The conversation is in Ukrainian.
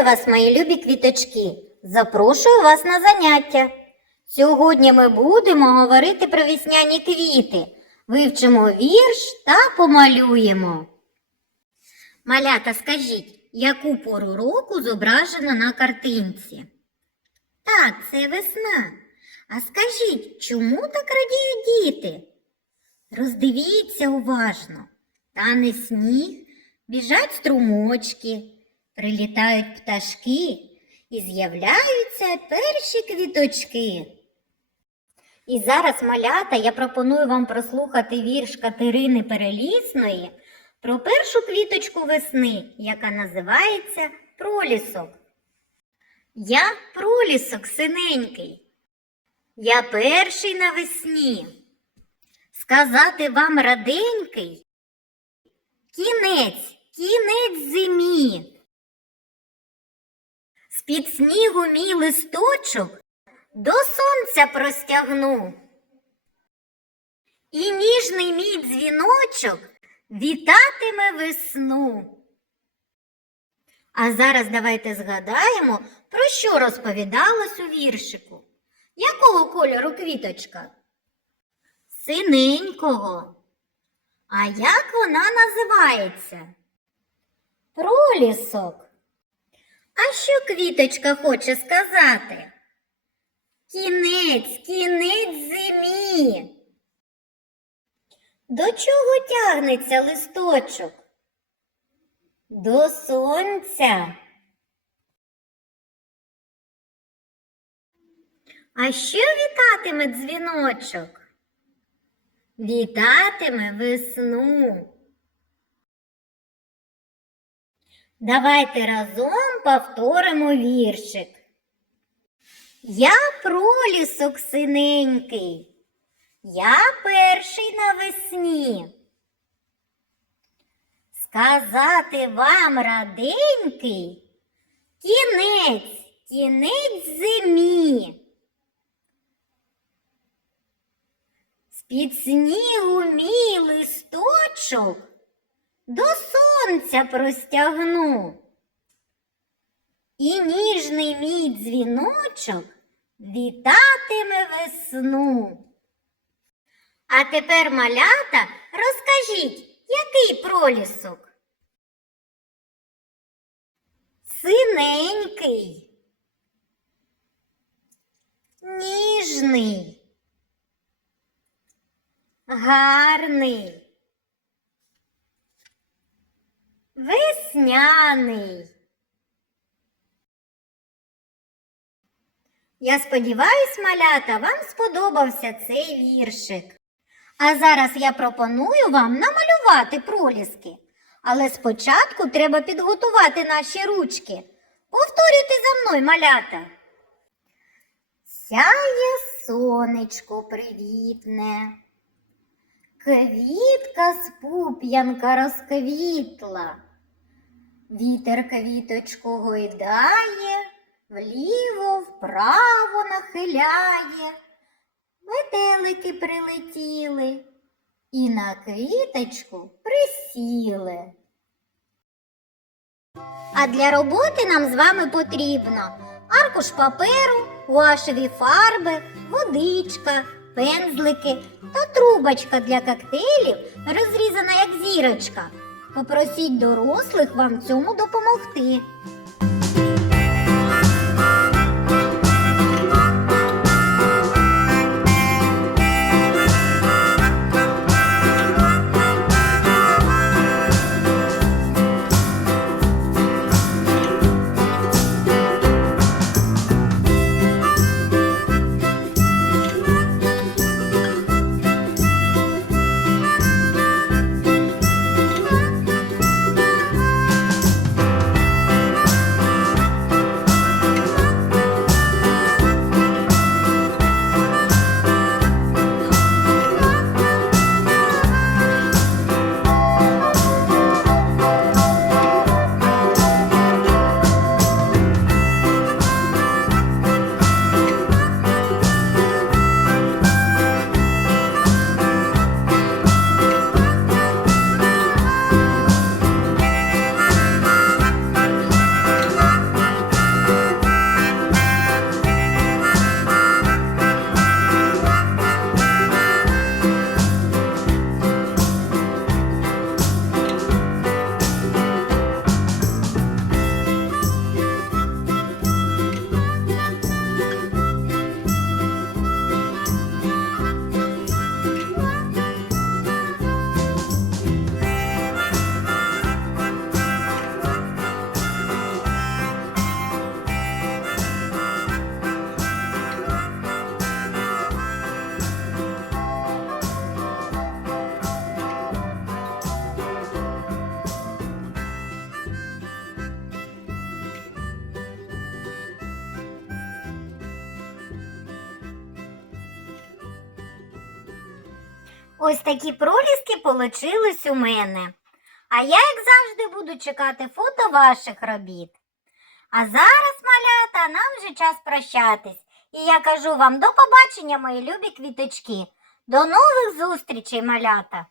Вітаю вас, мої любі квіточки! Запрошую вас на заняття. Сьогодні ми будемо говорити про весняні квіти, вивчимо вірш та помалюємо. Малята, скажіть, яку пору року зображено на картинці? Так, це весна. А скажіть, чому так радіють діти? Роздивіться уважно. Тане сніг, біжать струмочки, прилітають пташки і з'являються перші квіточки. І зараз, малята, я пропоную вам прослухати вірш Катерини Перелісної про першу квіточку весни, яка називається Пролісок. Я пролісок синенький. Я перший навесні. Сказати вам раденький. Кінець, кінець зимі. З-під снігу мій листочок до сонця простягну. І ніжний мій дзвіночок вітатиме весну. А зараз давайте згадаємо, про що розповідалось у віршику. Якого кольору квіточка? Синенького. А як вона називається? Пролісок. А що квіточка хоче сказати? Кінець, кінець зимі. До чого тягнеться листочок? До сонця. А що вітатиме дзвіночок? Вітатиме весну. Давайте разом повторимо віршик. Я пролісок синенький, я перший навесні. Сказати вам раденький, кінець, кінець зимі. З-під снігу мій листочок до сонця простягну. І ніжний мій дзвіночок вітатиме весну. А тепер, малята, розкажіть, який пролісок? Синенький, ніжний, гарний, весняний. Я сподіваюсь, малята, вам сподобався цей віршик. А зараз я пропоную вам намалювати проліски. Але спочатку треба підготувати наші ручки. Повторюйте за мною, малята. Сяє сонечко привітне. Квітка з пуп'янка розквітла. Вітер квіточку гойдає, вліво, вправо нахиляє. Метелики прилетіли і на квіточку присіли. А для роботи нам з вами потрібно аркуш паперу, гуашеві фарби, водичка, пензлики та трубочка для коктейлів, розрізана як зірочка. Попросіть дорослих вам цьому допомогти. Ось такі проліски получились у мене. А я, як завжди, буду чекати фото ваших робіт. А зараз, малята, нам вже час прощатись. І я кажу вам до побачення, мої любі квіточки. До нових зустрічей, малята!